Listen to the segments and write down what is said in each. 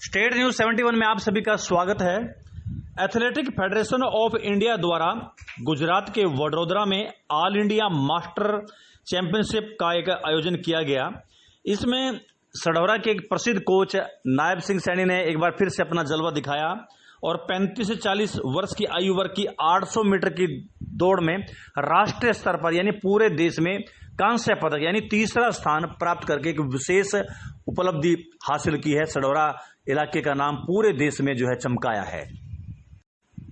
State news 71 में आप सभी का स्वागत है। एथलेटिक फेडरेशन ऑफ इंडिया द्वारा गुजरात के वडोदरा में ऑल इंडिया मास्टर चैंपियनशिप का एक आयोजन किया गया। इसमें सढौरा के एक प्रसिद्ध कोच नायब सिंह सैनी ने एक बार फिर से अपना जलवा दिखाया और 35 से 40 वर्ष की आयु वर्ग की 800 मीटर की दौड़ में राष्ट्रीय स्तर पर यानी पूरे देश में कांस्य पदक यानी तीसरा स्थान प्राप्त करके एक विशेष उपलब्धि हासिल की है। सढौरा इलाके का नाम पूरे देश में जो है चमकाया है।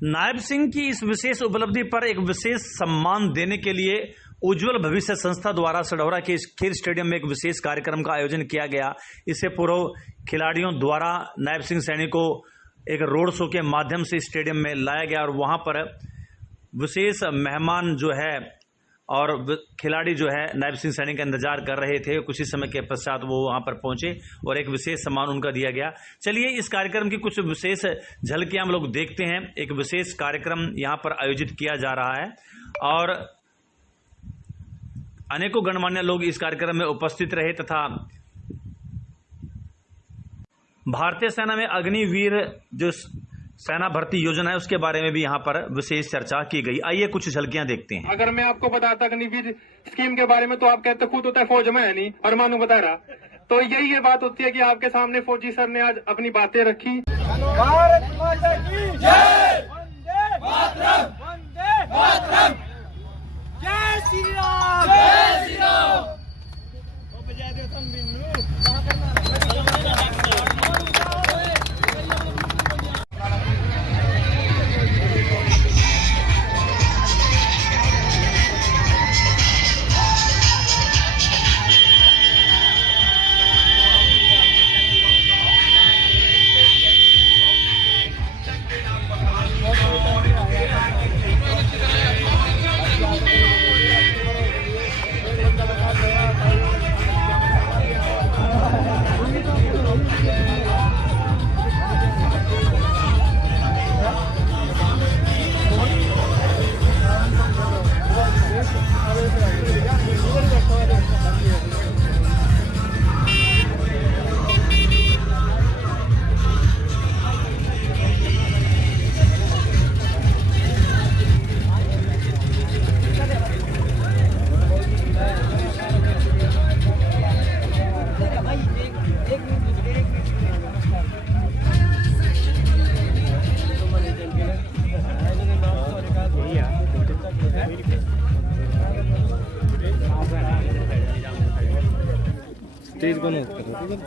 नायब सिंह की इस विशेष उपलब्धि पर एक विशेष सम्मान देने के लिए उज्जवल भविष्य संस्था द्वारा सढौरा के खेल स्टेडियम में एक विशेष कार्यक्रम का आयोजन किया गया। इससे पूर्व खिलाड़ियों द्वारा नायब सिंह सैनी को एक रोड शो के माध्यम से स्टेडियम में लाया गया और वहां पर विशेष मेहमान जो है और खिलाड़ी जो है नायब सिंह सैनी का इंतजार कर रहे थे। कुछ ही समय के पश्चात वो वहां पर पहुंचे और एक विशेष सम्मान उनका दिया गया। चलिए इस कार्यक्रम की कुछ विशेष झलकियां हम लोग देखते हैं। एक विशेष कार्यक्रम यहां पर आयोजित किया जा रहा है और अनेकों गणमान्य लोग इस कार्यक्रम में उपस्थित रहे तथा भारतीय सेना में अग्निवीर जो सेना भर्ती योजना है उसके बारे में भी यहाँ पर विशेष चर्चा की गई। आइए कुछ झलकियां देखते हैं। अगर मैं आपको बताता अग्निवीर स्कीम के बारे में तो आप कहते खुद होता है फौज में है नहीं और मानू बता रहा, तो यही ये बात होती है कि आपके सामने फौजी सर ने आज अपनी बातें रखी। भारत माता की जय, वंदे मातरम, वंदे मातरम, जय श्री राम, जय श्री राम।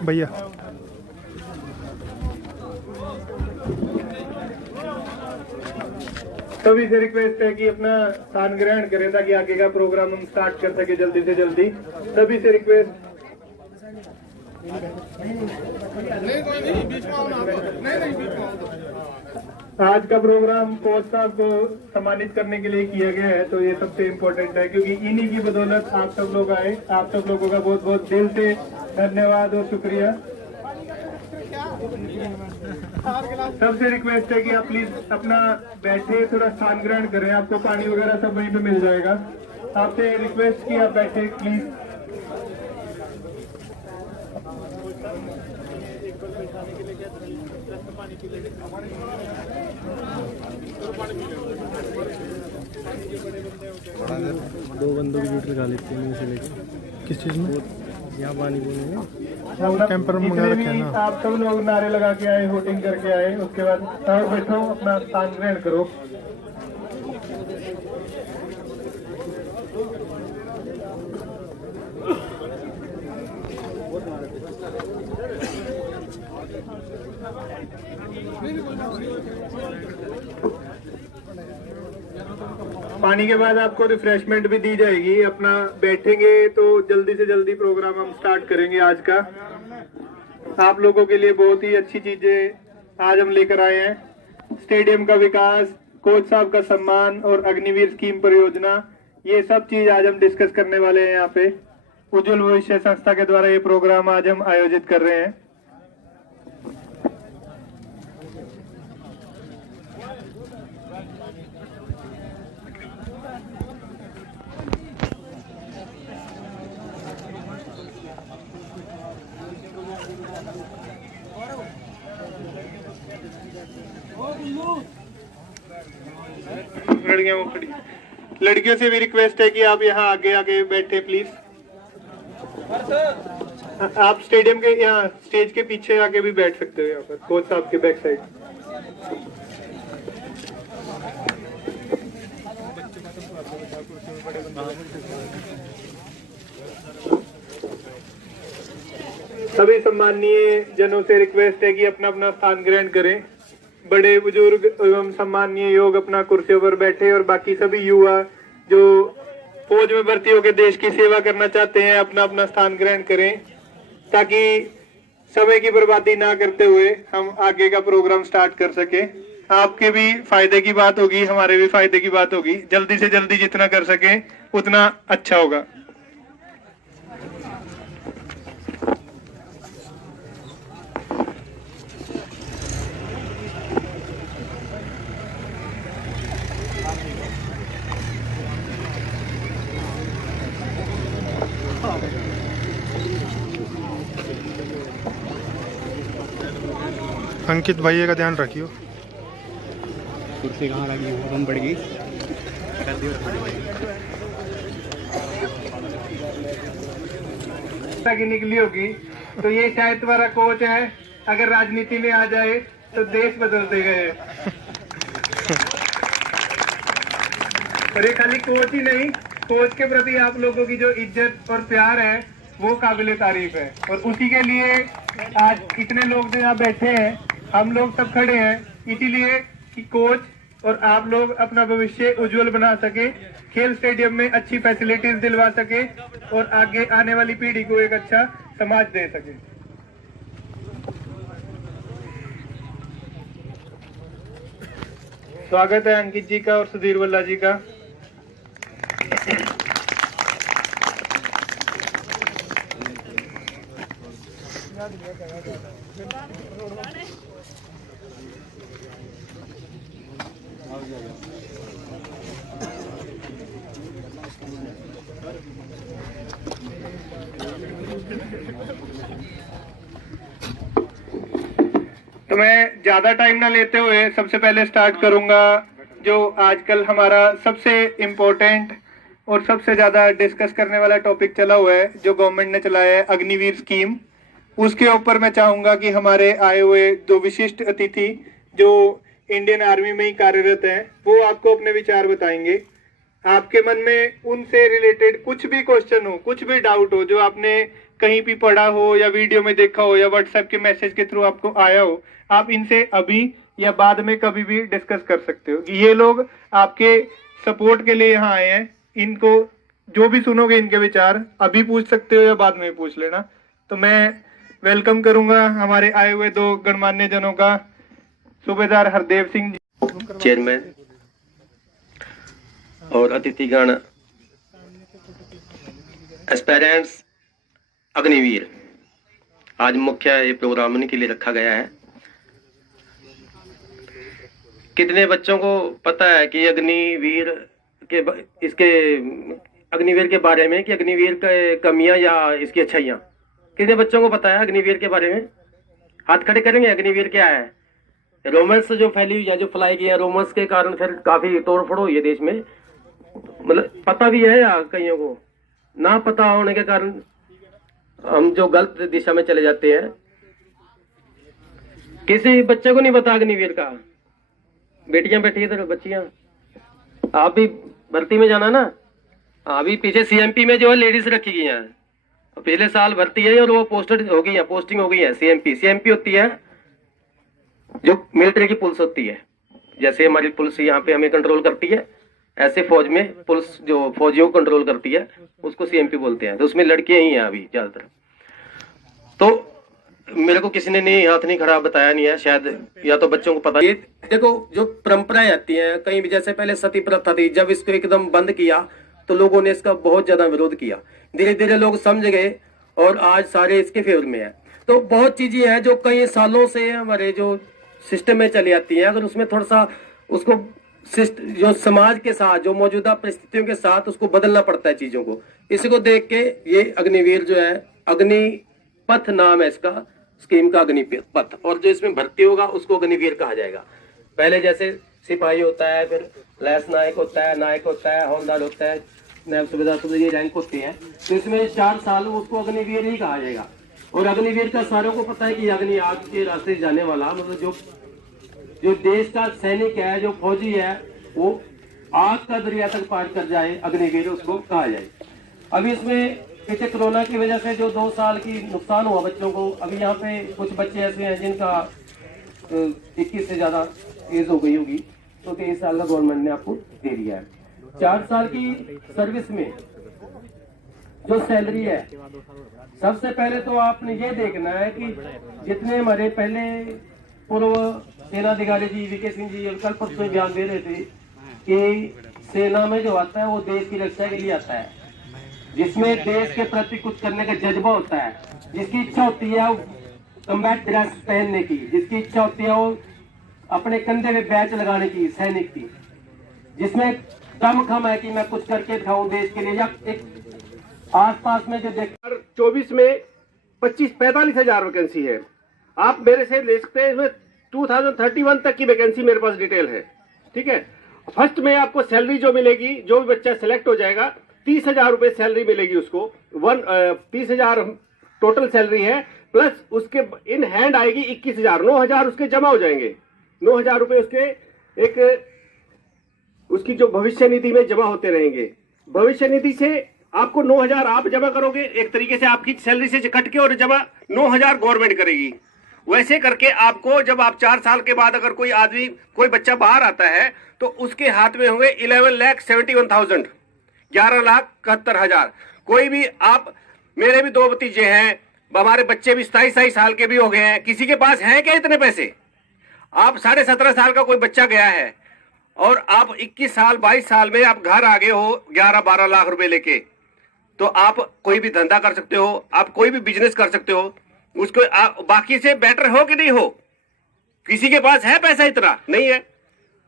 भैया सभी से रिक्वेस्ट है कि अपना स्थान ग्रहण करें ताकि आगे का प्रोग्राम हम स्टार्ट कर सके जल्दी से जल्दी। सभी से रिक्वेस्ट। आज का प्रोग्राम कोच साहब को सम्मानित करने के लिए किया गया है, तो ये सबसे इम्पोर्टेंट है क्योंकि इन्हीं की बदौलत आप सब लोग आए। आप सब लोगों का बहुत बहुत दिल से धन्यवाद और शुक्रिया। सबसे रिक्वेस्ट है कि आप प्लीज अपना बैठे थोड़ा स्थान ग्रहण करें। आपको पानी वगैरह सब वहीं पे मिल जाएगा। आपसे रिक्वेस्ट कि आप बैठे प्लीज। दो बंदों की ड्यूटी लगा लेते हैं से लेके किस चीज में यहाँ पानी बोलेंगे कैंपर मंगा रखे हैं ना। आप सब लोग नारे लगा के आए, वोटिंग करके आए, उसके बाद सब बैठो अपना स्थान ग्रहण करो। पानी के बाद आपको रिफ्रेशमेंट भी दी जाएगी। अपना बैठेंगे तो जल्दी से जल्दी प्रोग्राम हम स्टार्ट करेंगे आज का। आप लोगों के लिए बहुत ही अच्छी चीजें आज हम लेकर आए हैं। स्टेडियम का विकास, कोच साहब का सम्मान और अग्निवीर स्कीम परियोजना, ये सब चीज आज हम डिस्कस करने वाले हैं। यहाँ पे उज्जवल भविष्य संस्था के द्वारा ये प्रोग्राम आज हम आयोजित कर रहे हैं। लड़कियां वो खड़ी, लड़कियों से भी रिक्वेस्ट है कि आप यहाँ आगे आके बैठे प्लीज। आप स्टेडियम के यहाँ स्टेज के पीछे आके भी बैठ सकते हो, यहाँ पर कोच साहब के बैक साइड। सभी सम्माननीय जनों से रिक्वेस्ट है कि अपना अपना स्थान ग्रहण करें। बड़े बुजुर्ग एवं सम्माननीय योग अपना कुर्सियों पर बैठे, और बाकी सभी युवा जो फौज में भर्ती होकर देश की सेवा करना चाहते हैं अपना अपना स्थान ग्रहण करें, ताकि समय की बर्बादी ना करते हुए हम आगे का प्रोग्राम स्टार्ट कर सके। आपके भी फायदे की बात होगी, हमारे भी फायदे की बात होगी। जल्दी से जल्दी जितना कर सके उतना अच्छा होगा। अंकित भैया का ध्यान रखियो। कुर्सी कहाँ लगी कम पड़ गई। की निकली होगी तो ये शायद तुम्हारा कोच है, अगर राजनीति में आ जाए तो देश बदल देगा ये। और ये खाली कोच ही नहीं, कोच के प्रति आप लोगों की जो इज्जत और प्यार है वो काबिले तारीफ है। और उसी के लिए आज इतने लोग जो यहाँ बैठे हैं, हम लोग सब खड़े हैं, इसीलिए कि कोच और आप लोग अपना भविष्य उज्जवल बना सके, खेल स्टेडियम में अच्छी फैसिलिटीज दिलवा सके और आगे आने वाली पीढ़ी को एक अच्छा समाज दे सके। स्वागत है अंकित जी का और सुधीर वल्ला जी का। तो मैं ज्यादा टाइम ना लेते हुए सबसे पहले स्टार्ट करूंगा जो आजकल हमारा सबसे इम्पोर्टेंट और सबसे ज्यादा डिस्कस करने वाला टॉपिक चला हुआ है, जो गवर्नमेंट ने चलाया है, अग्निवीर स्कीम। उसके ऊपर मैं चाहूंगा कि हमारे आए हुए दो विशिष्ट अतिथि जो इंडियन आर्मी में ही कार्यरत हैं, वो आपको अपने विचार बताएंगे। आपके मन में उनसे रिलेटेड कुछ भी क्वेश्चन हो, कुछ भी डाउट हो, जो आपने कहीं भी पढ़ा हो या वीडियो में देखा हो या व्हाट्सएप के मैसेज के थ्रू आपको आया हो, आप इनसे अभी या बाद में कभी भी डिस्कस कर सकते हो। ये लोग आपके सपोर्ट के लिए यहाँ आए हैं। इनको जो भी सुनोगे इनके विचार अभी पूछ सकते हो या बाद में पूछ लेना। तो मैं वेलकम करूंगा हमारे आए हुए दो गणमान्य जनों का, सूबेदार हरदेव सिंह जी चेयरमैन और अतिथिगण, एस्पायरेंट्स अग्निवीर। आज मुख्य ये प्रोग्राम उन्हीं के लिए रखा गया है। कितने बच्चों को पता है कि अग्निवीर के बारे में, कि अग्निवीर के कमियां या इसकी अच्छाइयां? कितने बच्चों को पता है अग्निवीर के बारे में? हाथ खड़े करेंगे। अग्निवीर क्या है? रोमर्स जो फैली हुई है, जो फैलाई गई है, रोमर्स के कारण फिर काफी तोड़फोड़ हुई है देश में। मतलब पता भी है या कईयों को ना पता होने के कारण हम जो गलत दिशा में चले जाते हैं। किसी बच्चे को नहीं पता अग्निवीर का। बेटियां बैठी इधर, बच्चियां, आप भी भर्ती में जाना ना। अभी पीछे सीएमपी में जो है लेडीज रखी गई हैं, पिछले साल भर्ती है और वो पोस्टेड हो गई है, पोस्टिंग हो गई है। सीएमपी होती है जो मिलिट्री की पुलिस होती है। जैसे हमारी पुलिस यहाँ पे हमें कंट्रोल करती है, ऐसे फौज में पुलिस जो फौजियों को कंट्रोल करती है उसको सीएमपी बोलते हैं। तो उसमें लड़कियां ही हैं अभी ज्यादातर। तो मेरे को किसी ने नहीं हाथ नहीं खड़ा बताया नहीं है, शायद या तो बच्चों को पता। ये देखो जो परंपराएं आती हैं कहीं भी, जैसे पहले सती प्रथा थी, जब इसको एकदम बंद किया तो लोगों ने इसका बहुत ज्यादा विरोध किया। धीरे धीरे लोग समझ गए और आज सारे इसके फेवर में है। तो बहुत चीजें हैं जो कई सालों से हमारे जो सिस्टम में चली आती हैं, अगर उसमें थोड़ा सा उसको जो समाज के साथ, जो मौजूदा परिस्थितियों के साथ उसको बदलना पड़ता है चीजों को। इसी को देख के ये अग्निवीर जो है, अग्निपथ नाम है इसका, स्कीम का अग्निपथ, और जो इसमें भर्ती होगा उसको अग्निवीर कहा जाएगा। पहले जैसे सिपाही होता है, फिर लैंस नायक होता है, नायक होता है, हवलदार होता है, नायब सूबेदार, ये रैंक होती है। तो इसमें 4 साल उसको अग्निवीर ही कहा जाएगा। और अग्निवीर का सारों को पता है कि अग्नि आग के रास्ते से जाने वाला, मतलब जो देश का सैनिक है, जो फौजी है, वो आग का दरिया तक पार कर जाए, अग्निवीर उसको कहा जाए। अभी इसमें पीछे कोरोना की वजह से जो 2 साल की नुकसान हुआ बच्चों को, अभी यहाँ पे कुछ बच्चे ऐसे हैं जिनका 21 से ज्यादा एज हो गई होगी, तो 23 साल का गवर्नमेंट ने आपको दे दिया है। 4 साल की सर्विस में जो सैलरी है, सबसे पहले तो आपने ये देखना है कि जितने हमारे पहले पूर्व सेनाधिकारी जी वीके सिंह जी और कल परसों बयान दे रहे थे कि सेना में जो आता है वो देश की रक्षा के लिए आता है, जिसमें देश के प्रति कुछ करने का जज्बा होता है, जिसकी इच्छा होती है कम्बैट ड्रेस पहनने की, जिसकी इच्छा होती है वो अपने कंधे में बैच लगाने की, सैनिक की, जिसमें दम खम है कि मैं कुछ करके दिखाऊं देश के लिए। या एक आसपास में जो 2024 में 45 हजार वैकेंसी है। आप मेरे से ले सकते हैं, इसमें 2031 तक की वैकेंसी मेरे पास डिटेल है, ठीक है। फर्स्ट में आपको सैलरी जो मिलेगी, जो भी बच्चा सिलेक्ट हो जाएगा, 30,000 रुपए सैलरी मिलेगी उसको। 30,000 टोटल सैलरी है, प्लस उसके इन हैंड आएगी 21,000। 9,000 उसके जमा हो जाएंगे। 9,000 रुपए उसके एक उसकी जो भविष्य निधि में जमा होते रहेंगे। भविष्य निधि से आपको 9,000 आप जमा करोगे, एक तरीके से आपकी सैलरी से कट के, और जमा 9,000 गवर्नमेंट करेगी। वैसे करके आपको जब आप 4 साल के बाद अगर कोई आदमी, कोई बच्चा बाहर आता है, तो उसके हाथ में होंगे 11,71,000, 11,71,000। कोई भी आप, मेरे भी 2 भतीजे हैं, हमारे बच्चे भी 27 साल के भी हो गए हैं, किसी के पास हैं क्या इतने पैसे? आप 17.5 साल का कोई बच्चा गया है और आप 21 साल 22 साल में आप घर आ गए हो 11-12 लाख रुपए लेके, तो आप कोई भी धंधा कर सकते हो, आप कोई भी बिजनेस कर सकते हो, उसको आप बाकी से बेटर हो कि नहीं हो? किसी के पास है पैसा? इतना नहीं है,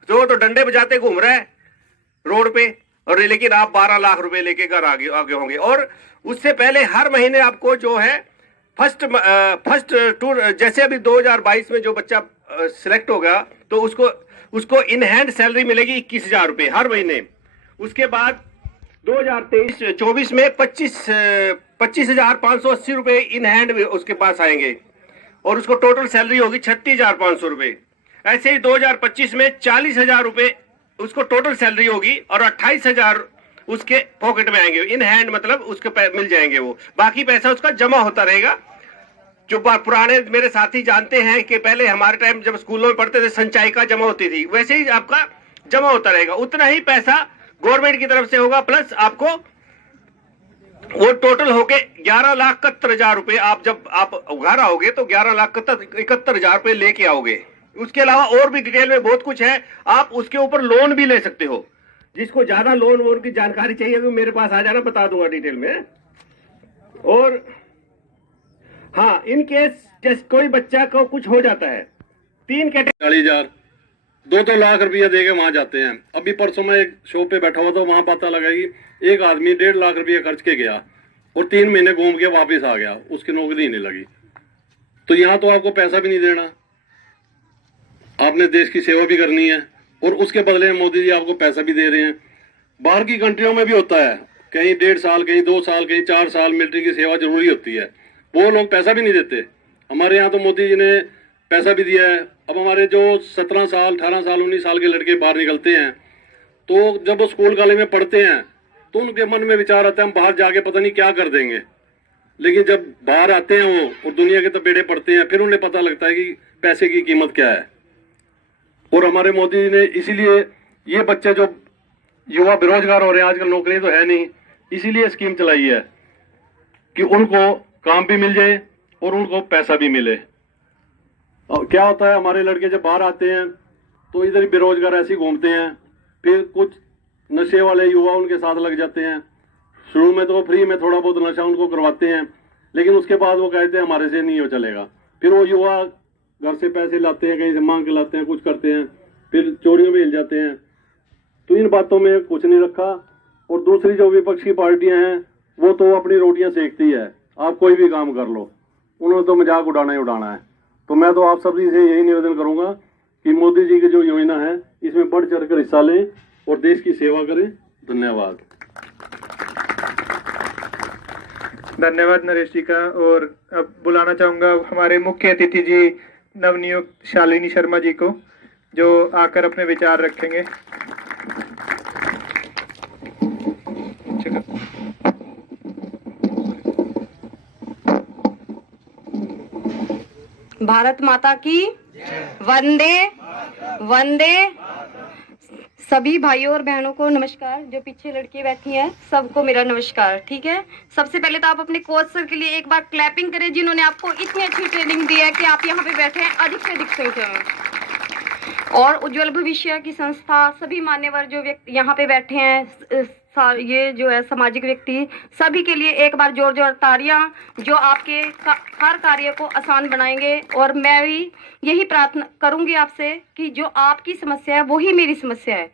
तो डंडे बजाते घूम रहा है रोड पे, और लेकिन आप 12 लाख रुपए लेके घर आगे होंगे। और उससे पहले हर महीने आपको जो है फर्स्ट टूर, जैसे अभी 2022 में जो बच्चा सिलेक्ट होगा, तो उसको इन हैंड सैलरी मिलेगी 21,000 रुपए हर महीने। उसके बाद 2023-24 में 25,580 रुपए इन हैंड उसके पास आएंगे, और उसको टोटल सैलरी होगी 36,500 रुपए। ऐसे ही 2025 में 40,000 रुपए उसको टोटल सैलरी होगी, और 28,000 उसके पॉकेट में आएंगे इन हैंड, मतलब उसके मिल जाएंगे वो। बाकी पैसा उसका जमा होता रहेगा। जो पुराने मेरे साथी जानते हैं कि पहले हमारे टाइम जब स्कूलों में पढ़ते थे संचयिका जमा होती थी, वैसे ही आपका जमा होता रहेगा। उतना ही पैसा गवर्नमेंट की तरफ से होगा, प्लस आपको वो टोटल होके 11,71,000 रुपए आप जब आप घर आओगे तो 11,71,000 रुपए लेके आओगे। उसके अलावा और भी डिटेल में बहुत कुछ है, आप उसके ऊपर लोन भी ले सकते हो। जिसको ज्यादा लोन वोन की जानकारी चाहिए तो मेरे पास आ जाना, बता दूंगा डिटेल में। और हाँ, इन केस जैसे कोई बच्चा को कुछ हो जाता है, 3 कैटेगरी 40,000 2 लाख रुपया देके वहां जाते हैं। अभी परसों मैं एक शॉप पे बैठा हुआ था, वहां पता लगा कि एक आदमी 1.5 लाख रुपया खर्च के गया और 3 महीने घूम के वापस आ गया, उसकी नौकरी नहीं लगी। तो यहाँ तो आपको पैसा भी नहीं देना, आपने देश की सेवा भी करनी है, और उसके बदले में मोदी जी आपको पैसा भी दे रहे हैं। बाहर की कंट्रियों में भी होता है, कहीं 1.5 साल, कहीं 2 साल, कहीं 4 साल मिलिट्री की सेवा जरूरी होती है, वो लोग पैसा भी नहीं देते। हमारे यहाँ तो मोदी जी ने पैसा भी दिया है। अब हमारे जो 17 साल 18 साल 19 साल के लड़के बाहर निकलते हैं, तो जब वो स्कूल कॉलेज में पढ़ते हैं तो उनके मन में विचार आता है हम बाहर जाके पता नहीं क्या कर देंगे, लेकिन जब बाहर आते हैं वो और दुनिया के तबेड़े पढ़ते हैं, फिर उन्हें पता लगता है कि पैसे की कीमत क्या है। और हमारे मोदी जी ने इसीलिए ये बच्चे जो युवा बेरोजगार हो रहे हैं, आजकल नौकरी तो है नहीं, इसीलिए स्कीम चलाई है कि उनको काम भी मिल जाए और उनको पैसा भी मिले। और क्या होता है, हमारे लड़के जब बाहर आते हैं तो इधर ही बेरोजगार ऐसे घूमते हैं, फिर कुछ नशे वाले युवा उनके साथ लग जाते हैं। शुरू में तो फ्री में थोड़ा बहुत नशा उनको करवाते हैं, लेकिन उसके बाद वो कहते हैं हमारे से नहीं हो चलेगा। फिर वो युवा घर से पैसे लाते हैं, कहीं से मांग के लाते हैं, कुछ करते हैं, फिर चोरियों में हिल जाते हैं। तो इन बातों में कुछ नहीं रखा। और दूसरी जो विपक्ष की पार्टियां हैं वो तो अपनी रोटियां सेकती है, आप कोई भी काम कर लो, उन्होंने तो मजाक उड़ाना ही उड़ाना है। तो मैं तो आप सभी से यही निवेदन करूंगा कि मोदी जी की जो योजना है इसमें बढ़ चढ़कर हिस्सा लें और देश की सेवा करें। धन्यवाद। धन्यवाद नरेश जी का। और अब बुलाना चाहूंगा हमारे मुख्य अतिथि जी नवनियुक्त शालिनी शर्मा जी को, जो आकर अपने विचार रखेंगे। भारत माता की वंदे वंदे। सभी भाइयों और बहनों को नमस्कार। जो पीछे लड़की बैठी हैं सबको मेरा नमस्कार। ठीक है, सबसे पहले तो आप अपने कोच सर के लिए एक बार क्लैपिंग करें, जिन्होंने आपको इतनी अच्छी ट्रेनिंग दी है कि आप यहाँ पे बैठे हैं अधिक से अधिक संख्या में। और उज्जवल भविष्य की संस्था, सभी मान्यवर जो व्यक्ति यहाँ पे बैठे हैं, ये जो है सामाजिक व्यक्ति, सभी के लिए एक बार जोर जोर तालियां, जो आपके हर कार्य को आसान बनाएंगे। और मैं भी यही प्रार्थना करूंगी आपसे कि जो आपकी समस्या है वही मेरी समस्या है।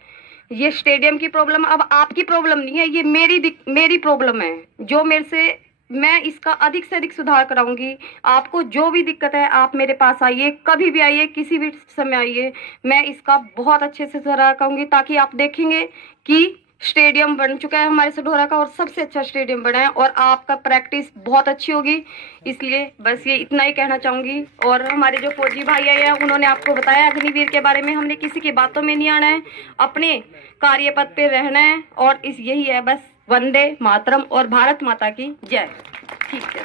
ये स्टेडियम की प्रॉब्लम अब आपकी प्रॉब्लम नहीं है, ये मेरी प्रॉब्लम है, जो मेरे से मैं इसका अधिक से अधिक सुधार कराऊंगी। आपको जो भी दिक्कत है आप मेरे पास आइए, कभी भी आइए, किसी भी समय आइए, मैं इसका बहुत अच्छे से सुधार कराऊंगी, ताकि आप देखेंगे कि स्टेडियम बन चुका है हमारे सढौरा का, और सबसे अच्छा स्टेडियम बना है, और आपका प्रैक्टिस बहुत अच्छी होगी। इसलिए बस ये इतना ही कहना चाहूंगी। और हमारे जो फौजी भाई आए हैं उन्होंने आपको बताया अग्निवीर के बारे में, हमने किसी की बातों में नहीं आना है, अपने कार्यपथ पे रहना है। और यही है बस। वंदे मातरम और भारत माता की जय। ठीक है,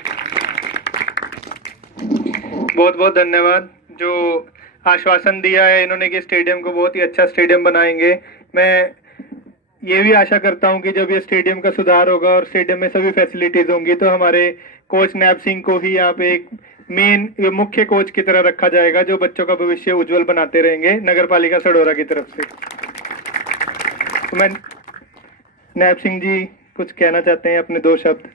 बहुत बहुत धन्यवाद। जो आश्वासन दिया है इन्होंने कि स्टेडियम को बहुत ही अच्छा स्टेडियम बनाएंगे। मैं ये भी आशा करता हूं कि जब ये स्टेडियम का सुधार होगा और स्टेडियम में सभी फैसिलिटीज होंगी तो हमारे कोच नैब सिंह को ही यहाँ पे एक मेन मुख्य कोच की तरह रखा जाएगा, जो बच्चों का भविष्य उज्जवल बनाते रहेंगे नगर पालिका सढौरा की तरफ से। तो मैं नैब सिंह जी कुछ कहना चाहते हैं, अपने 2 शब्द।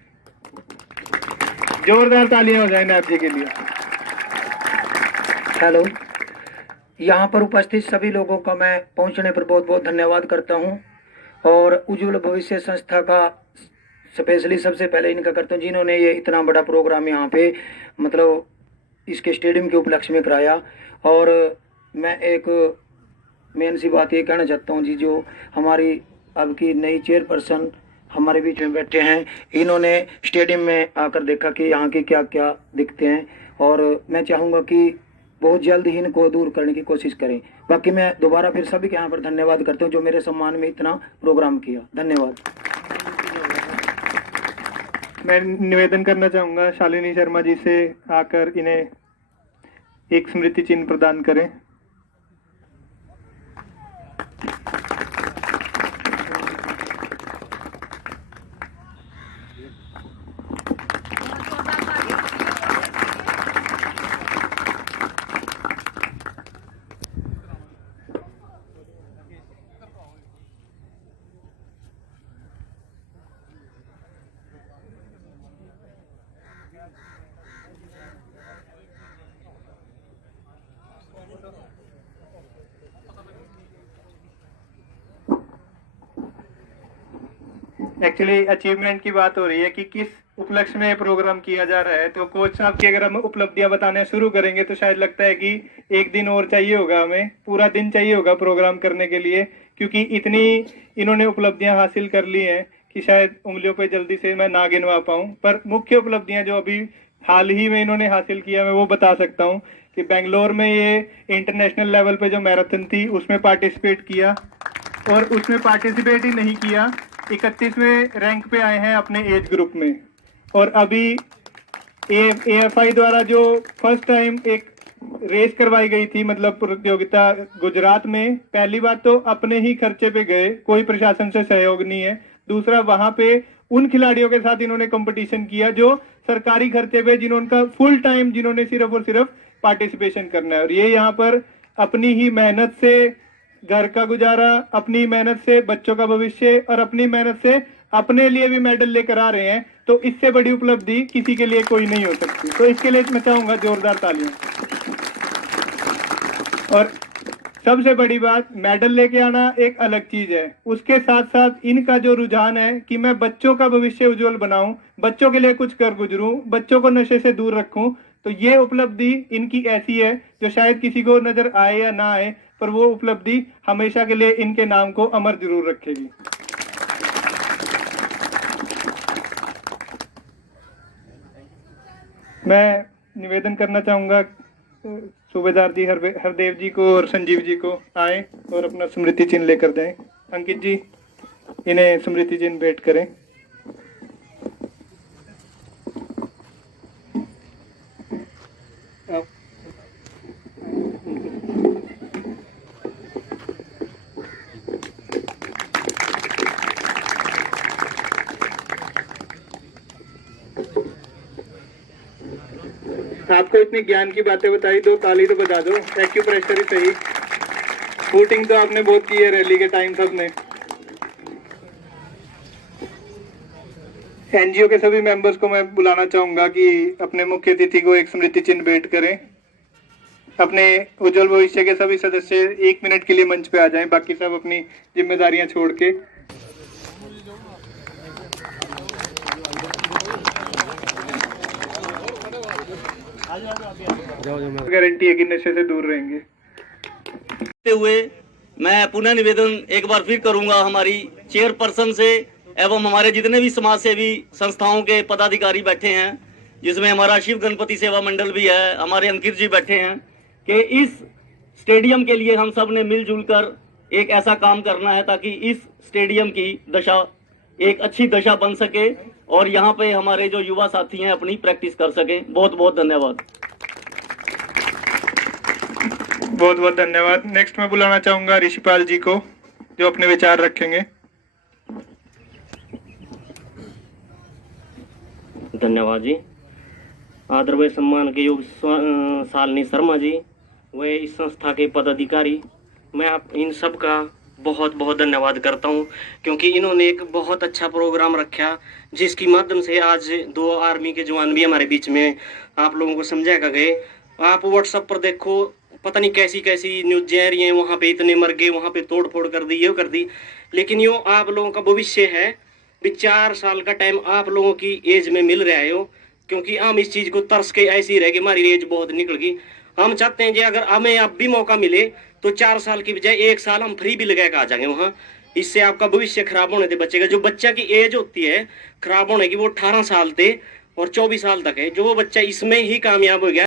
जोरदार तालियां हो जाए नैब जी के लिए। हेलो, यहाँ पर उपस्थित सभी लोगों का मैं पहुँचने पर बहुत बहुत धन्यवाद करता हूँ। और उज्जवल भविष्य संस्था का स्पेशली सबसे पहले इनका करता हूँ, जिन्होंने ये इतना बड़ा प्रोग्राम यहाँ पे मतलब इसके स्टेडियम के उपलक्ष्य में कराया। और मैं एक मेन सी बात ये कहना चाहता हूँ जी, जो हमारी अब की नई चेयरपर्सन हमारे बीच में बैठे हैं, इन्होंने स्टेडियम में आकर देखा कि यहाँ के क्या क्या दिखते हैं, और मैं चाहूँगा कि बहुत जल्द ही इनको दूर करने की कोशिश करें। बाकी मैं दोबारा फिर सभी के यहाँ पर धन्यवाद करता हूँ जो मेरे सम्मान में इतना प्रोग्राम किया। धन्यवाद। मैं निवेदन करना चाहूँगा शालिनी शर्मा जी से आकर इन्हें एक स्मृति चिन्ह प्रदान करें। एक्चुअली अचीवमेंट की बात हो रही है कि किस उपलक्ष्य में प्रोग्राम किया जा रहा है। तो कोच साहब की अगर हम उपलब्धियां बताने शुरू करेंगे तो शायद लगता है कि एक दिन और चाहिए होगा, हमें पूरा दिन चाहिए होगा प्रोग्राम करने के लिए, क्योंकि इतनी इन्होंने उपलब्धियां हासिल कर ली हैं कि शायद उंगलियों पे जल्दी से मैं ना गिनवा पाऊं। पर मुख्य उपलब्धियां जो अभी हाल ही में इन्होंने हासिल किया मैं वो बता सकता हूँ कि बेंगलोर में ये इंटरनेशनल लेवल पे जो मैराथन थी उसमें पार्टिसिपेट किया, और उसमें पार्टिसिपेट ही नहीं किया, 31वें रैंक पे आए हैं अपने एज ग्रुप में। और अभी AFI द्वारा जो फर्स्ट टाइम एक रेस करवाई गई थी, मतलब प्रतियोगिता गुजरात में, पहली बात तो अपने ही खर्चे पे गए, कोई प्रशासन से सहयोग नहीं है। दूसरा, वहां पे उन खिलाड़ियों के साथ इन्होंने कंपटीशन किया जो सरकारी खर्चे पे, जिन्होंने फुल टाइम, जिन्होंने सिर्फ और सिर्फ पार्टिसिपेशन करना है। और ये यहाँ पर अपनी ही मेहनत से घर का गुजारा, अपनी मेहनत से बच्चों का भविष्य और अपनी मेहनत से अपने लिए भी मेडल लेकर आ रहे हैं। तो इससे बड़ी उपलब्धि किसी के लिए कोई नहीं हो सकती। तो इसके लिए मैं चाहूंगा जोरदार तालियां। और सबसे बड़ी बात, मेडल लेके आना एक अलग चीज है, उसके साथ साथ इनका जो रुझान है कि मैं बच्चों का भविष्य उज्जवल बनाऊं, बच्चों के लिए कुछ कर गुजरूं, बच्चों को नशे से दूर रखूं, तो ये उपलब्धि इनकी ऐसी है जो शायद किसी को नजर आए या ना आए, पर वो उपलब्धि हमेशा के लिए इनके नाम को अमर जरूर रखेगी। मैं निवेदन करना चाहूंगा सूबेदार जी हरदेव जी को और संजीव जी को आए और अपना स्मृति चिन्ह लेकर जाएं। अंकित जी इन्हें स्मृति चिन्ह भेंट करें। आपको इतनी ज्ञान की बातें बताई, दो ताली तो बजा दो। एक्यूप्रेशर ही सही, फूटिंग तो आपने बहुत की है रैली के टाइम सबने। एनजीओ के सभी मेंबर्स को मैं बुलाना चाहूंगा कि अपने मुख्य अतिथि को एक स्मृति चिन्ह भेंट करें। अपने उज्जवल भविष्य के सभी सदस्य 1 मिनट के लिए मंच पे आ जाएं, बाकी सब अपनी जिम्मेदारियां छोड़ के। गारंटी है कि नशे से दूर रहेंगे। हुए मैं पुनः निवेदन एक बार फिर करूंगा हमारी चेयरपर्सन से एवं हमारे जितने भी समाज सेवी संस्थाओं के पदाधिकारी बैठे हैं, जिसमें हमारा शिव गणपति सेवा मंडल भी है, हमारे अंकित जी बैठे हैं, कि इस स्टेडियम के लिए हम सब ने मिलजुल कर एक ऐसा काम करना है ताकि इस स्टेडियम की दशा एक अच्छी दशा बन सके और यहाँ पे हमारे जो युवा साथी हैं अपनी प्रैक्टिस कर सकें। बहुत बहुत धन्यवाद। बहुत बहुत धन्यवाद। नेक्स्ट मैं बुलाना चाहूंगा ऋषिपाल जी को, जो अपने विचार रखेंगे। धन्यवाद जी। आदर व सम्मान के योग्य शालिनी शर्मा जी व इस संस्था के पदाधिकारी, मैं आप इन सब का बहुत बहुत धन्यवाद करता हूं, क्योंकि इन्होंने एक बहुत अच्छा प्रोग्राम रखा जिसकी माध्यम से आज 2 आर्मी के जवान भी हमारे बीच में आप लोगों को समझाया गए। आप व्हाट्सएप पर देखो, पता नहीं कैसी कैसी न्यूज आ रही हैं, वहाँ पे इतने मर गए, वहाँ पे तोड़ फोड़ कर दी, ये कर दी, लेकिन यो आप लोगों का भविष्य है। 4 साल का टाइम आप लोगों की एज में मिल रहा है हो, क्योंकि हम इस चीज़ को तरस के ऐसे ही रह गए, हमारी एज बहुत निकल गई। हम चाहते हैं कि अगर हमें अब भी मौका मिले तो 4 साल की बजाय 1 साल हम फ्री भी लगा के आ जाएंगे वहाँ। इससे आपका भविष्य खराब होने से बचेगा। जो बच्चा की एज होती है खराब होने की, वो 18 साल से और 24 साल तक है। जो वो बच्चा इसमें ही कामयाब हो गया